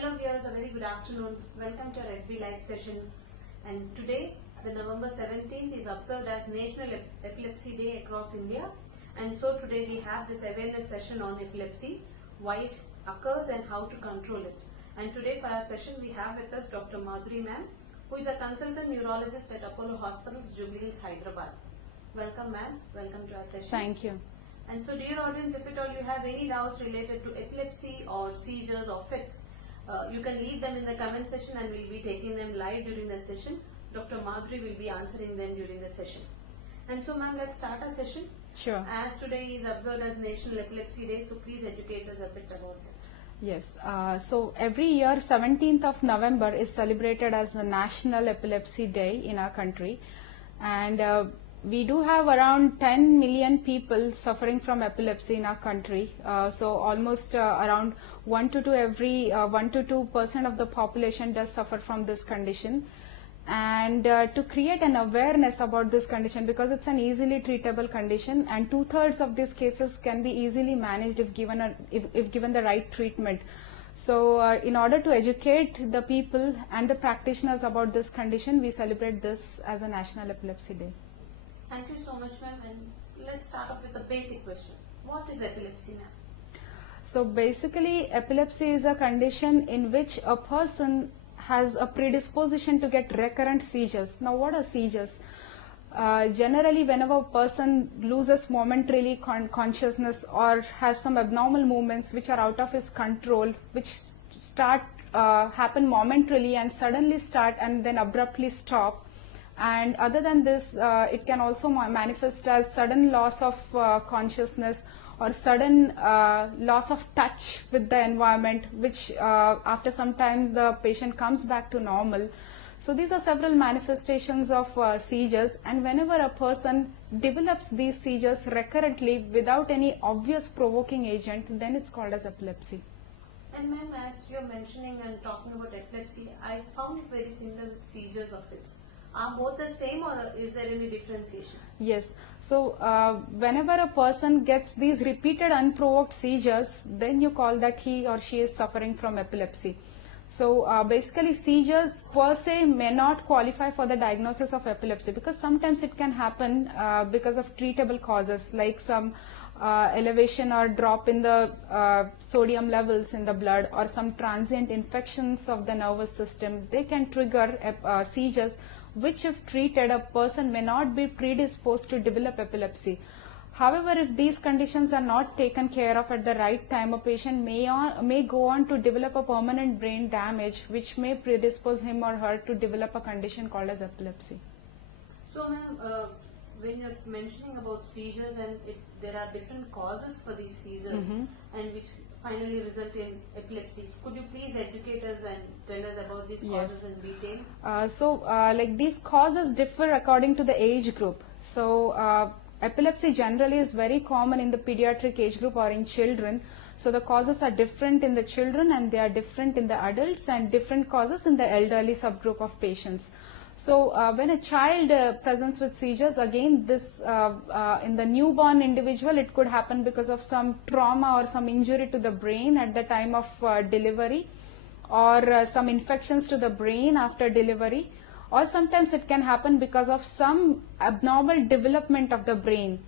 Hello viewers, a very good afternoon. Welcome to our FB Live session. And today, the November 17th is observed as National Epilepsy Day across India. And so today we have this awareness session on epilepsy, why it occurs and how to control it. And today for our session we have with us Dr. Madhuri ma'am, who is a consultant neurologist at Apollo Hospitals, Jubilee Hills, Hyderabad. Welcome ma'am, welcome to our session. Thank you. And so dear audience, if at all you have any doubts related to epilepsy or seizures or fits, you can leave them in the comment section and we'll be taking them live during the session. Dr. Madhuri will be answering them during the session. And so ma'am, let's start our session. Sure. As today is observed as National Epilepsy Day, so please educate us a bit about that. Yes. So every year 17th of November is celebrated as the National Epilepsy Day in our country. And we do have around 10 million people suffering from epilepsy in our country. So almost around 1 to 2% of the population does suffer from this condition. And to create an awareness about this condition, because it's an easily treatable condition and 2/3 of these cases can be easily managed if given the right treatment. So in order to educate the people and the practitioners about this condition, we celebrate this as a National Epilepsy Day. Thank you so much ma'am, and let's start off with a basic question. What is epilepsy ma'am? So basically epilepsy is a condition in which a person has a predisposition to get recurrent seizures. Now what are seizures? Generally whenever a person loses momentarily consciousness or has some abnormal movements which are out of his control, which happen momentarily and suddenly start and then abruptly stop. And other than this, it can also manifest as sudden loss of consciousness or sudden loss of touch with the environment, which after some time the patient comes back to normal. So these are several manifestations of seizures, and whenever a person develops these seizures recurrently without any obvious provoking agent, then it's called as epilepsy. And ma'am, as you're mentioning and talking about epilepsy, I found it very similar with seizures of fits. Are both the same or is there any differentiation? Yes. So whenever a person gets these repeated unprovoked seizures, then you call that he or she is suffering from epilepsy. So basically seizures per se may not qualify for the diagnosis of epilepsy, because sometimes it can happen because of treatable causes like some elevation or drop in the sodium levels in the blood or some transient infections of the nervous system. They can trigger seizures, which if treated, a person may not be predisposed to develop epilepsy. However, if these conditions are not taken care of at the right time, a patient may go on to develop a permanent brain damage, which may predispose him or her to develop a condition called as epilepsy. So ma'am, when you're mentioning about seizures and there are different causes for these seizures and which finally result in epilepsy, could you please educate us and tell us about these causes in detail? Like these causes differ according to the age group. So epilepsy generally is very common in the pediatric age group or in children. So the causes are different in the children and they are different in the adults, and different causes in the elderly subgroup of patients. So when a child presents with seizures, again this in the newborn individual, it could happen because of some trauma or some injury to the brain at the time of delivery, or some infections to the brain after delivery, or sometimes it can happen because of some abnormal development of the brain.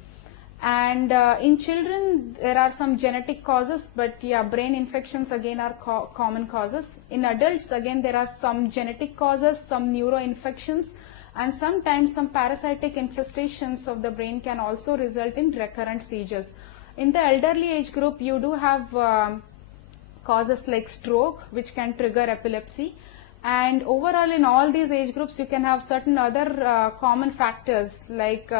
And in children there are some genetic causes, but yeah, brain infections again are common causes. In adults again there are some genetic causes, some neuroinfections, and sometimes some parasitic infestations of the brain can also result in recurrent seizures. In the elderly age group you do have causes like stroke, which can trigger epilepsy. And overall in all these age groups you can have certain other common factors like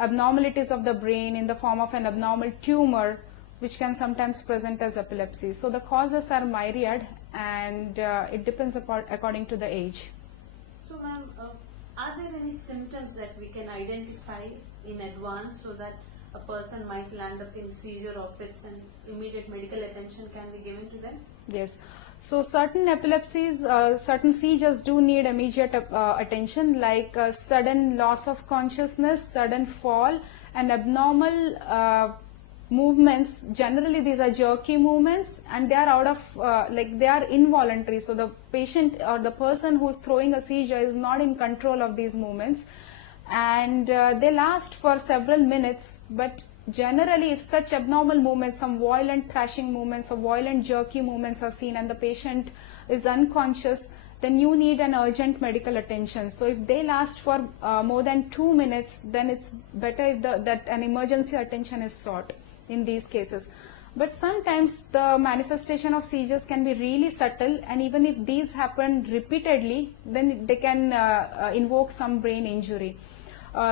abnormalities of the brain in the form of an abnormal tumor, which can sometimes present as epilepsy. So the causes are myriad, and it depends according to the age. So ma'am, are there any symptoms that we can identify in advance so that a person might land up in seizure or fits and immediate medical attention can be given to them? Yes. So certain epilepsies, certain seizures do need immediate attention, like sudden loss of consciousness, sudden fall, and abnormal movements, generally these are jerky movements and they are out of, they are involuntary. So the patient or the person who's throwing a seizure is not in control of these movements, and they last for several minutes. But generally, if such abnormal movements, some violent thrashing movements or violent jerky movements are seen and the patient is unconscious, then you need an urgent medical attention. So if they last for more than 2 minutes, then it's better if that an emergency attention is sought in these cases. But sometimes the manifestation of seizures can be really subtle, and even if these happen repeatedly, then they can invoke some brain injury.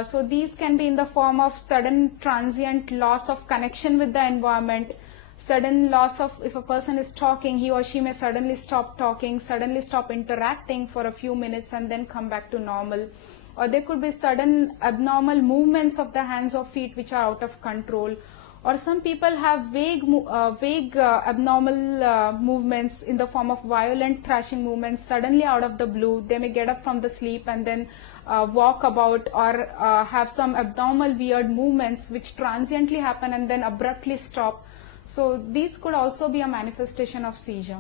So these can be in the form of sudden transient loss of connection with the environment, sudden loss of, if a person is talking, he or she may suddenly stop talking, suddenly stop interacting for a few minutes and then come back to normal. Or there could be sudden abnormal movements of the hands or feet which are out of control. Or some people have vague abnormal movements in the form of violent thrashing movements suddenly out of the blue. They may get up from the sleep and then walk about, or have some abnormal weird movements which transiently happen and then abruptly stop. So these could also be a manifestation of seizure.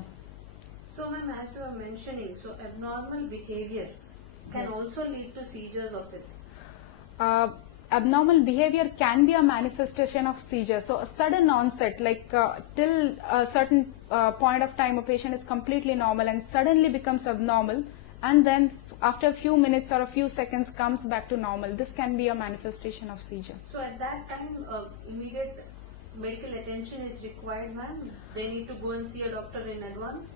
So ma'am, as you were mentioning, so abnormal behavior can also lead to seizures of it. Abnormal behavior can be a manifestation of seizure. So a sudden onset, like till a certain point of time a patient is completely normal and suddenly becomes abnormal, and then after a few minutes or a few seconds comes back to normal. This can be a manifestation of seizure. So at that time, immediate medical attention is required, ma'am? They need to go and see a doctor in advance?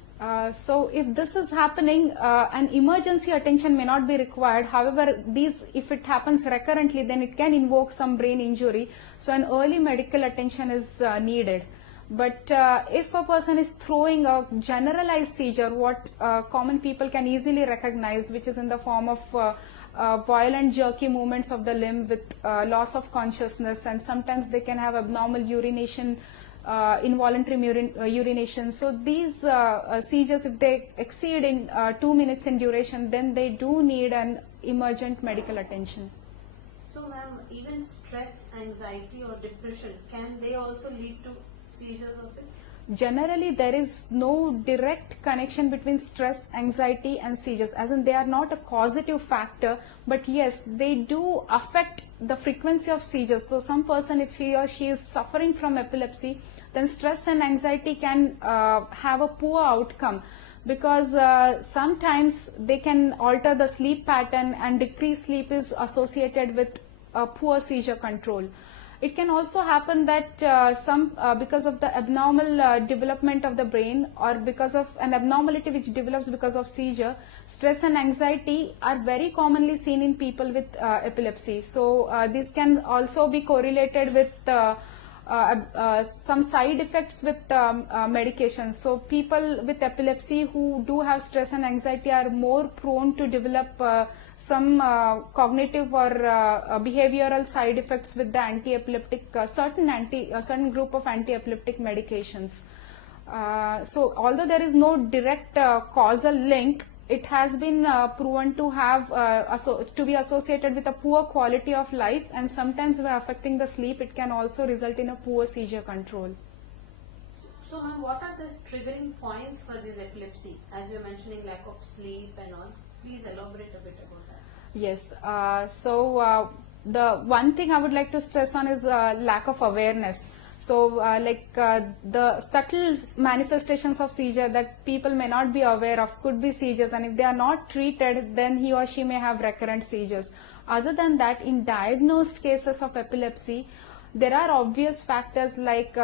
So if this is happening, an emergency attention may not be required. However, if it happens recurrently, then it can invoke some brain injury. So an early medical attention is needed. But if a person is throwing a generalized seizure, what common people can easily recognize, which is in the form of violent jerky movements of the limb with loss of consciousness, and sometimes they can have abnormal urination, involuntary urination. So these seizures, if they exceed in 2 minutes in duration, then they do need an emergent medical attention. So ma'am, even stress, anxiety or depression, can they also lead to seizures of it? Generally, there is no direct connection between stress, anxiety and seizures, as in they are not a causative factor, but yes, they do affect the frequency of seizures. So some person, if he or she is suffering from epilepsy, then stress and anxiety can have a poor outcome, because sometimes they can alter the sleep pattern, and decreased sleep is associated with poor seizure control. It can also happen that because of the abnormal development of the brain, or because of an abnormality which develops because of seizure, stress and anxiety are very commonly seen in people with epilepsy. So this can also be correlated with some side effects with medications. So people with epilepsy who do have stress and anxiety are more prone to develop some cognitive or behavioral side effects with the anti-epileptic, certain group of anti-epileptic medications. So although there is no direct causal link, it has been proven to have to be associated with a poor quality of life, and sometimes by affecting the sleep, it can also result in a poor seizure control. So ma'am, what are the triggering points for this epilepsy? As you were mentioning, lack of sleep and all. Please elaborate a bit about that. Yes. The one thing I would like to stress on is lack of awareness. So the subtle manifestations of seizure that people may not be aware of could be seizures, and if they are not treated, then he or she may have recurrent seizures. Other than that, in diagnosed cases of epilepsy, there are obvious factors like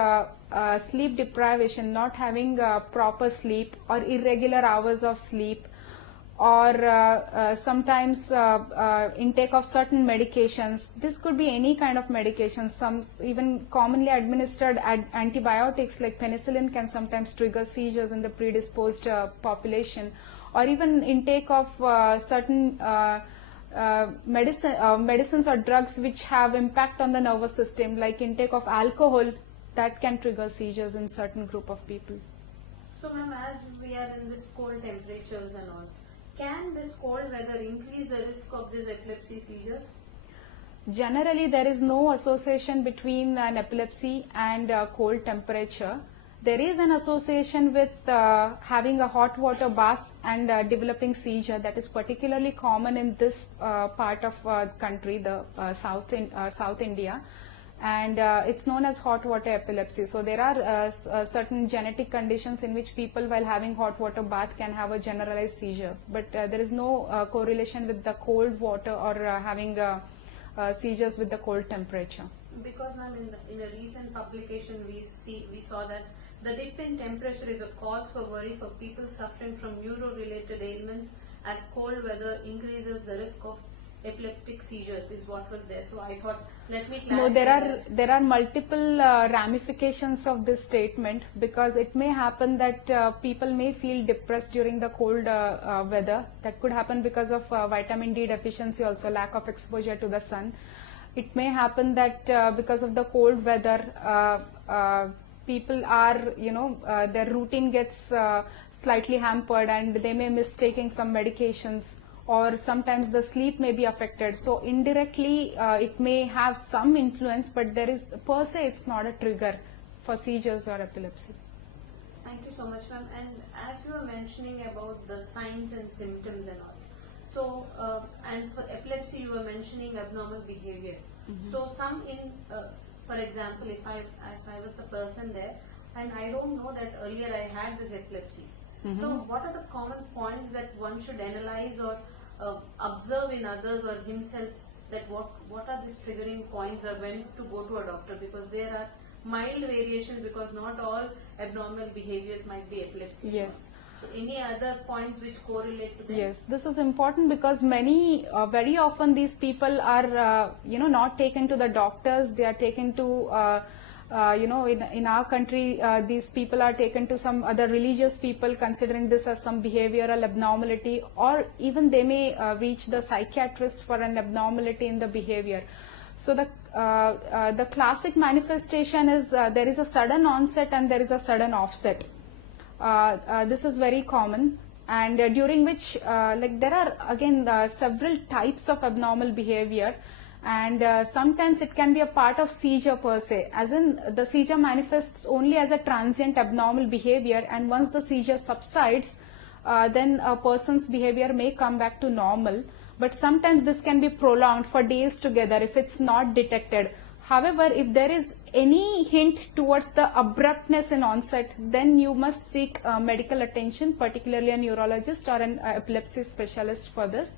sleep deprivation, not having proper sleep, or irregular hours of sleep, or sometimes intake of certain medications. This could be any kind of medications. Some even commonly administered antibiotics like penicillin can sometimes trigger seizures in the predisposed population, or even intake of certain medicines or drugs which have impact on the nervous system, like intake of alcohol, that can trigger seizures in certain group of people. So ma'am, as we are in this cold temperatures and all, can this cold weather increase the risk of these epilepsy seizures? Generally, there is no association between an epilepsy and cold temperature. There is an association with having a hot water bath and developing seizure. That is particularly common in this part of country, the South India, and it's known as hot water epilepsy. So there are certain genetic conditions in which people, while having hot water bath, can have a generalized seizure. But there is no correlation with the cold water or having seizures with the cold temperature. Because ma'am, in a recent publication we saw that the dip in temperature is a cause for worry for people suffering from neuro-related ailments, as cold weather increases the risk of epileptic seizures, is what was there. So I thought, let me clarify. No, there are multiple ramifications of this statement, because it may happen that people may feel depressed during the cold weather. That could happen because of vitamin D deficiency, also lack of exposure to the sun. It may happen that because of the cold weather, people are, their routine gets slightly hampered and they may miss taking some medications, or sometimes the sleep may be affected. So indirectly it may have some influence, but there is, per se, it's not a trigger for seizures or epilepsy. Thank you so much, ma'am. And as you were mentioning about the signs and symptoms and all, so and for epilepsy you were mentioning abnormal behavior. So some for example, if I was the person there and I don't know that earlier I had this epilepsy, so what are the common points that one should analyze or observe in others or himself, that what are these triggering points or when to go to a doctor? Because there are mild variations, because not all abnormal behaviors might be epilepsy. Yes. So any other points which correlate to them? Yes, this is important because very often these people are, not taken to the doctors. They are taken to, in our country, these people are taken to some other religious people, considering this as some behavioral abnormality, or even they may reach the psychiatrist for an abnormality in the behavior. So the classic manifestation is there is a sudden onset and there is a sudden offset. This is very common, and during which there are again several types of abnormal behavior, and sometimes it can be a part of seizure per se, as in the seizure manifests only as a transient abnormal behavior, and once the seizure subsides, then a person's behavior may come back to normal. But sometimes this can be prolonged for days together if it's not detected. However, if there is any hint towards the abruptness in onset, then you must seek medical attention, particularly a neurologist or an epilepsy specialist for this.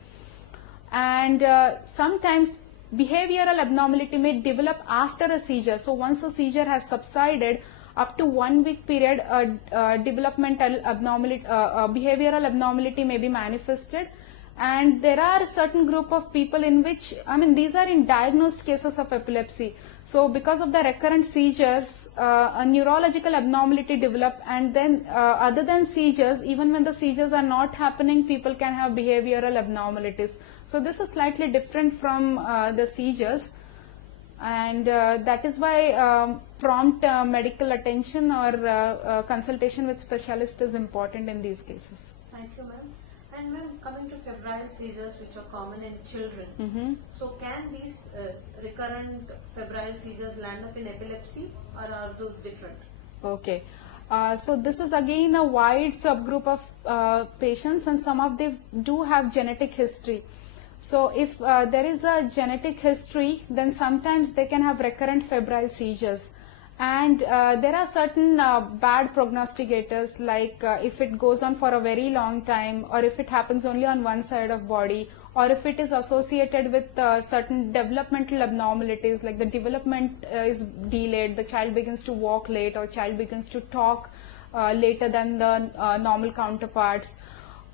And sometimes behavioral abnormality may develop after a seizure. So once a seizure has subsided, up to 1 week period, developmental abnormality, behavioral abnormality may be manifested. And there are a certain group of people in which, these are in diagnosed cases of epilepsy. So because of the recurrent seizures, a neurological abnormality develop, and then other than seizures, even when the seizures are not happening, people can have behavioral abnormalities. So this is slightly different from the seizures, and that is why prompt medical attention or consultation with specialist is important in these cases. Thank you, ma'am. And when coming to febrile seizures, which are common in children, so can these recurrent febrile seizures land up in epilepsy, or are those different? Okay. So this is again a wide subgroup of patients, and some of them do have genetic history. So if there is a genetic history, then sometimes they can have recurrent febrile seizures. And there are certain bad prognosticators, like if it goes on for a very long time, or if it happens only on one side of body, or if it is associated with certain developmental abnormalities, like the development is delayed, the child begins to walk late, or child begins to talk later than the normal counterparts.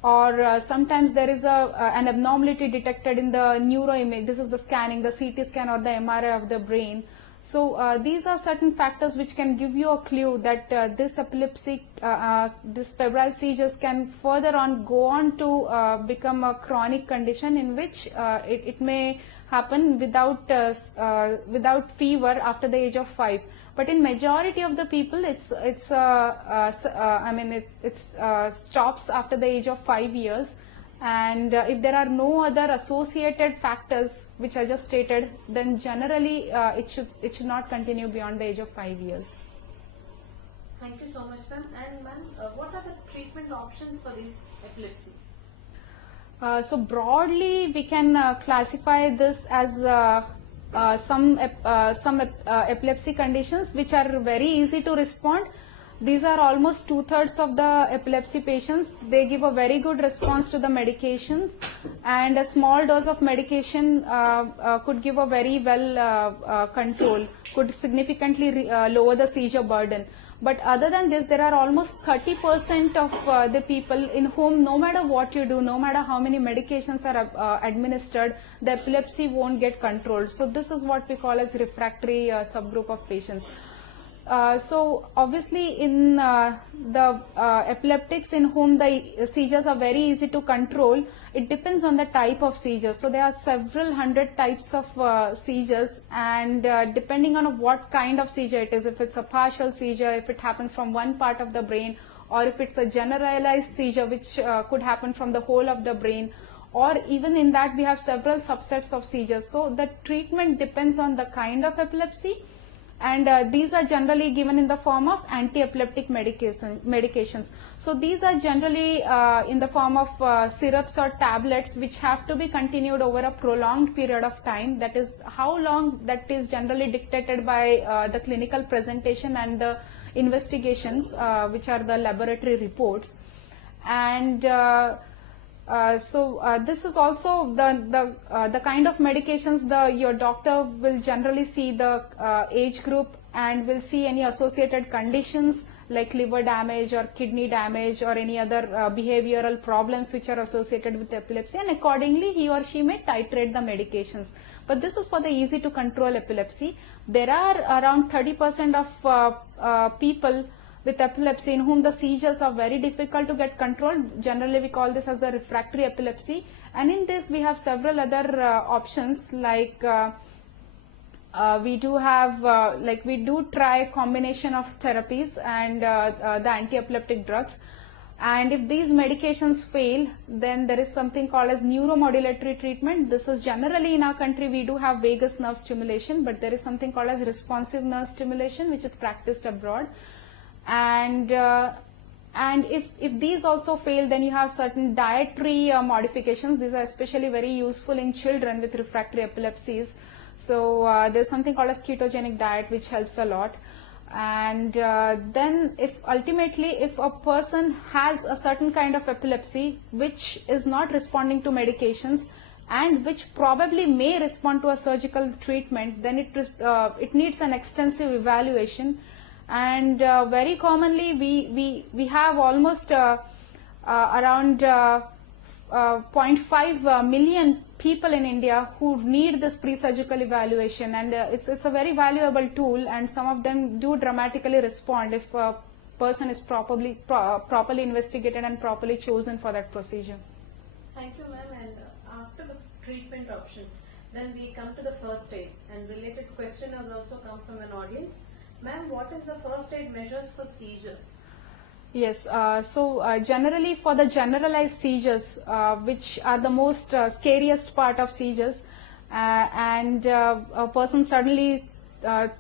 Or sometimes there is an abnormality detected in the neuroimage. This is the scanning, the CT scan or the MRI of the brain. So these are certain factors which can give you a clue that this epilepsy, this febrile seizures can further on go on to become a chronic condition, in which it may happen without fever after the age of 5. But in majority of the people, it stops after the age of 5 years, And if there are no other associated factors which I just stated, then generally it should not continue beyond the age of 5 years. Thank you so much, ma'am. And ma'am, what are the treatment options for these epilepsies? So broadly, we can classify this as some epilepsy conditions which are very easy to respond. These are almost 2/3 of the epilepsy patients. They give a very good response to the medications, and a small dose of medication could give a very well control, could significantly lower the seizure burden. But other than this, there are almost 30% of the people in whom no matter what you do, no matter how many medications are administered, the epilepsy won't get controlled. So this is what we call as refractory subgroup of patients. So obviously in the epileptics in whom the seizures are very easy to control, it depends on the type of seizures. So there are several hundred types of seizures, and depending on what kind of seizure it is, if it's a partial seizure, if it happens from one part of the brain, or if it's a generalized seizure which could happen from the whole of the brain, or even in that we have several subsets of seizures. So the treatment depends on the kind of epilepsy. And these are generally given in the form of anti-epileptic medications. So these are generally in the form of syrups or tablets which have to be continued over a prolonged period of time. That is how long, that is generally dictated by the clinical presentation and the investigations which are the laboratory reports. And this is also the kind of medications your doctor will generally see the age group and will see any associated conditions like liver damage or kidney damage or any other behavioral problems which are associated with epilepsy, and accordingly he or she may titrate the medications. But this is for the easy to control epilepsy. There are around 30% of people with epilepsy in whom the seizures are very difficult to get controlled. Generally we call this as the refractory epilepsy, and in this we have several other options like we do try combination of therapies and the anti-epileptic drugs. And if these medications fail, then there is something called as neuromodulatory treatment. This is generally in our country we do have vagus nerve stimulation, but there is something called as responsive nerve stimulation which is practiced abroad. And if these also fail, then you have certain dietary modifications. These are especially very useful in children with refractory epilepsies. So there's something called as ketogenic diet which helps a lot. And then if a person has a certain kind of epilepsy which is not responding to medications and which probably may respond to a surgical treatment, then it needs an extensive evaluation. And very commonly we have almost around 0.5 million people in India who need this pre-surgical evaluation, and it's a very valuable tool, and some of them do dramatically respond if a person is properly investigated and properly chosen for that procedure. Thank you, ma'am. And after the treatment option, then we come to the first aid, and related question has also come from an audience. Ma'am, what is the first aid measures for seizures? Yes, generally for the generalized seizures, which are the most scariest part of seizures, and a person suddenly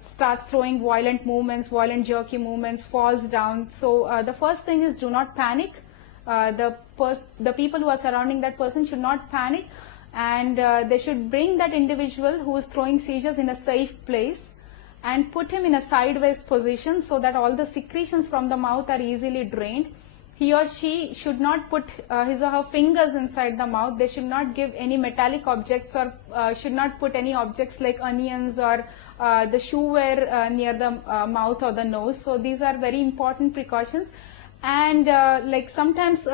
starts throwing violent movements, violent jerky movements, falls down. So the first thing is do not panic. The people who are surrounding that person should not panic, and they should bring that individual who is throwing seizures in a safe place and put him in a sideways position so that all the secretions from the mouth are easily drained. He or she should not put his or her fingers inside the mouth. They should not give any metallic objects, or should not put any objects like onions or the shoe wear near the mouth or the nose. So these are very important precautions. And like sometimes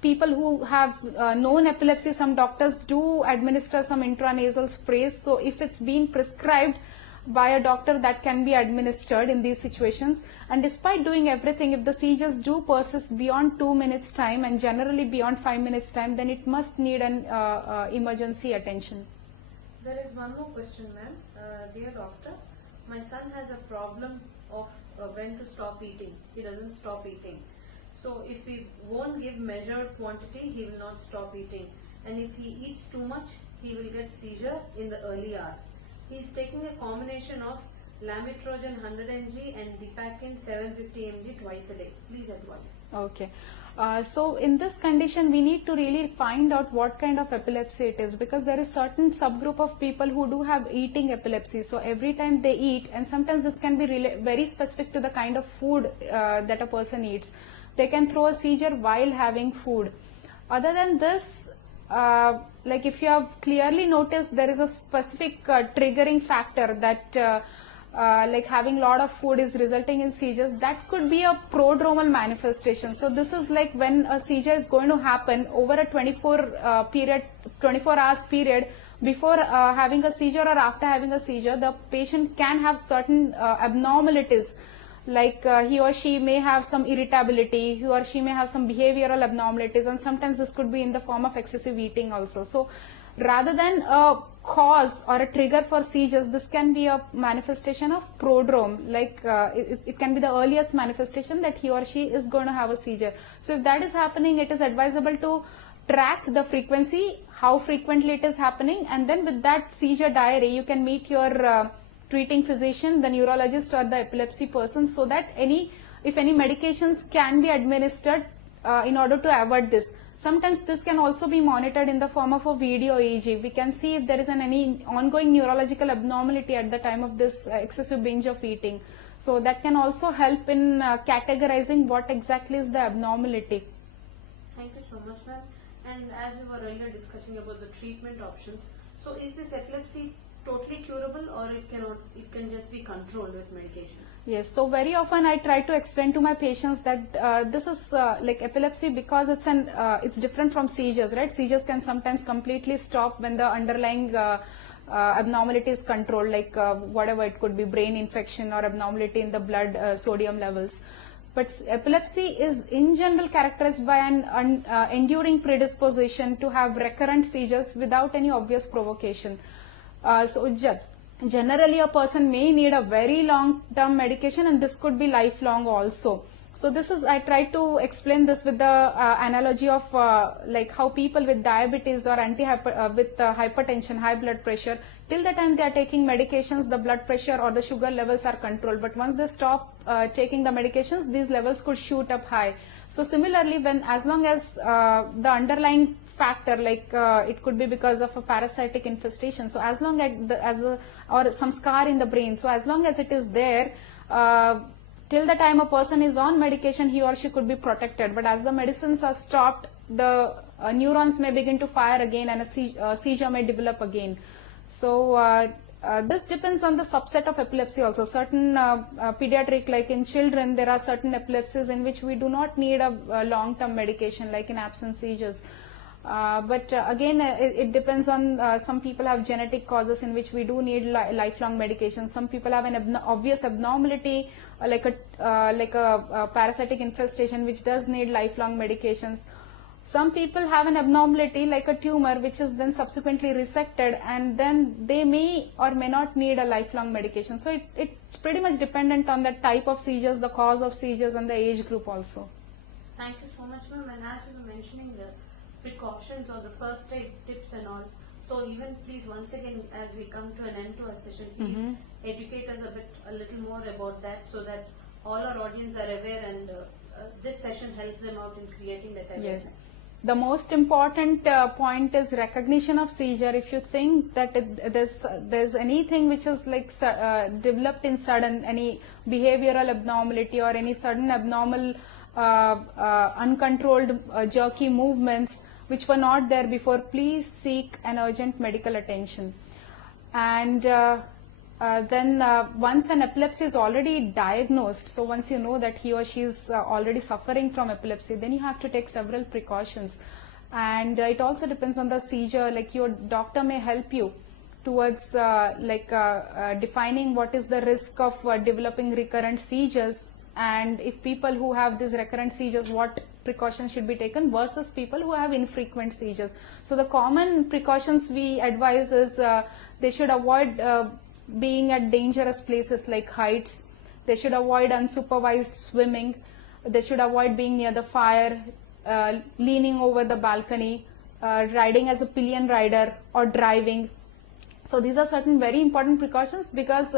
people who have known epilepsy, some doctors do administer some intranasal sprays. So if it's been prescribed by a doctor, that can be administered in these situations. And despite doing everything, if the seizures do persist beyond 2 minutes time and generally beyond 5 minutes time, then it must need an emergency attention. There is one more question, ma'am. Dear doctor, my son has a problem of when to stop eating. He doesn't stop eating. So if we won't give measured quantity, he will not stop eating. And if he eats too much, he will get seizure in the early hours. He is taking a combination of Lamitrogen 100 mg and Dipacin 750 mg twice a day. Please advise. Okay. So in this condition, we need to really find out what kind of epilepsy it is, because there is certain subgroup of people who do have eating epilepsy. So every time they eat, and sometimes this can be very specific to the kind of food that a person eats. They can throw a seizure while having food. Other than this, like if you have clearly noticed there is a specific triggering factor that like having a lot of food is resulting in seizures, that could be a prodromal manifestation. So this is like when a seizure is going to happen over a 24 hours period before having a seizure or after having a seizure. The patient can have certain abnormalities, like he or she may have some irritability, he or she may have some behavioral abnormalities, and sometimes this could be in the form of excessive eating also. So rather than a cause or a trigger for seizures, this can be a manifestation of prodrome, like it can be the earliest manifestation that he or she is going to have a seizure. So if that is happening, it is advisable to track the frequency, how frequently it is happening, and then with that seizure diary you can meet your treating physician, the neurologist or the epilepsy person, so that if any medications can be administered in order to avoid this. Sometimes this can also be monitored in the form of a video EEG. We can see if there is any ongoing neurological abnormality at the time of this excessive binge of eating. So that can also help in categorizing what exactly is the abnormality. Thank you so much, ma'am. And as we were earlier discussing about the treatment options, so is this epilepsy totally curable, or it can just be controlled with medications? Yes, so very often I try to explain to my patients that this is like epilepsy because it's different from seizures, right? Seizures can sometimes completely stop when the underlying abnormality is controlled, like whatever it could be, brain infection or abnormality in the blood sodium levels. But epilepsy is in general characterized by an enduring predisposition to have recurrent seizures without any obvious provocation. So generally a person may need a very long-term medication, and this could be lifelong also. So this is, I try to explain this with the analogy of like how people with diabetes or hypertension, high blood pressure, till the time they are taking medications, the blood pressure or the sugar levels are controlled. But once they stop taking the medications, these levels could shoot up high. So similarly, as long as the underlying factor, like it could be because of a parasitic infestation, so as long as or some scar in the brain, so as long as it is there, till the time a person is on medication, he or she could be protected. But as the medicines are stopped, the neurons may begin to fire again, and a seizure may develop again. So this depends on the subset of epilepsy also. Certain pediatric, like in children, there are certain epilepsies in which we do not need a long-term medication, like in absence seizures. But again, it depends on some people have genetic causes in which we do need lifelong medication. Some people have an obvious abnormality, like a parasitic infestation, which does need lifelong medications. Some people have an abnormality like a tumor, which is then subsequently resected, and then they may or may not need a lifelong medication. So it's pretty much dependent on the type of seizures, the cause of seizures, and the age group also. Thank you so much, ma'am. And as you were mentioning the precautions or the first aid tips and all, so even please once again, as we come to an end to our session, please educate us a little more about that, so that all our audience are aware, and this session helps them out in creating that awareness. Yes. The most important point is recognition of seizure. If you think that there's anything which is like developed in sudden, any behavioral abnormality or any sudden abnormal uncontrolled jerky movements which were not there before, please seek an urgent medical attention. And then once an epilepsy is already diagnosed, so once you know that he or she is already suffering from epilepsy, then you have to take several precautions. And it also depends on the seizure, like your doctor may help you towards defining what is the risk of developing recurrent seizures, and if people who have these recurrent seizures, what precautions should be taken versus people who have infrequent seizures. So the common precautions we advise is they should avoid being at dangerous places like heights. They should avoid unsupervised swimming. They should avoid being near the fire, leaning over the balcony, riding as a pillion rider, or driving. So these are certain very important precautions, because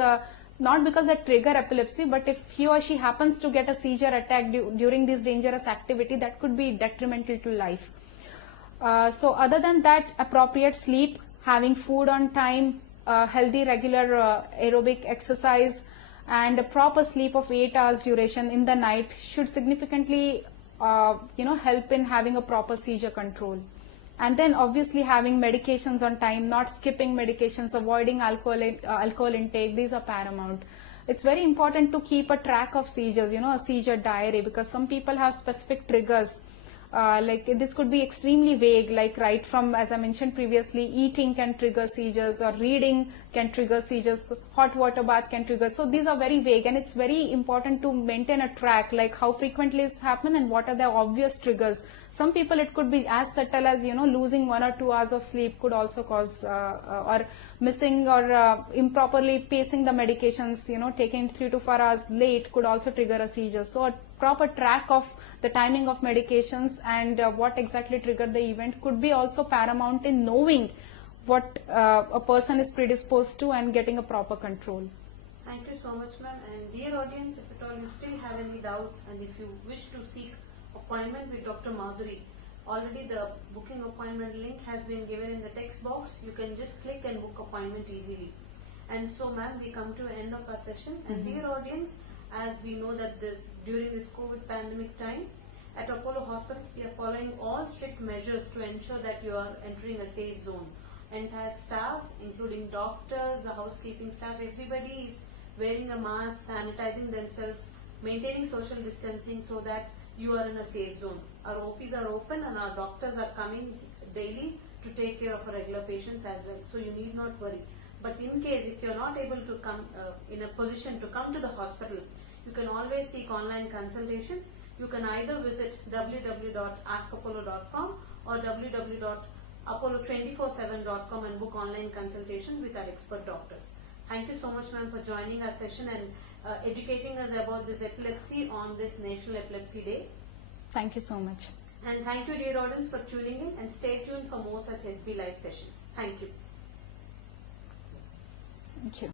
not because they trigger epilepsy, but if he or she happens to get a seizure attack during this dangerous activity, that could be detrimental to life. So other than that, appropriate sleep, having food on time, healthy regular aerobic exercise, and a proper sleep of 8 hours duration in the night should significantly help in having a proper seizure control. And then obviously having medications on time, not skipping medications, avoiding alcohol intake, these are paramount. It's very important to keep a track of seizures, a seizure diary, because some people have specific triggers. Like this could be extremely vague, like right from, as I mentioned previously, eating can trigger seizures, or reading can trigger seizures, hot water bath can trigger. So these are very vague, and it's very important to maintain a track, like how frequently it's happen and what are the obvious triggers. Some people, it could be as subtle as, losing 1 or 2 hours of sleep could also cause, or missing or improperly pacing the medications, taking 3 to 4 hours late could also trigger a seizure. So a proper track of the timing of medications and what exactly triggered the event could be also paramount in knowing what a person is predisposed to and getting a proper control. Thank you so much, ma'am. And dear audience, if at all you still have any doubts, and if you wish to seek appointment with Dr. Madhuri, already the booking appointment link has been given in the text box. You can just click and book appointment easily. And so, ma'am, we come to the end of our session. And dear audience, as we know that during this COVID pandemic time, at Apollo Hospitals, we are following all strict measures to ensure that you are entering a safe zone. Entire staff, including doctors, the housekeeping staff, everybody is wearing a mask, sanitizing themselves, maintaining social distancing so that you are in a safe zone. Our OPs are open and our doctors are coming daily to take care of our regular patients as well. So you need not worry. But in case if you are not able to come in a position to come to the hospital, you can always seek online consultations. You can either visit www.askapollo.com or www.apollo247.com and book online consultations with our expert doctors. Thank you so much, ma'am, for joining our session and educating us about this epilepsy on this National Epilepsy Day. Thank you so much. And thank you, dear audience, for tuning in, and stay tuned for more such FB Live sessions. Thank you. Thank you.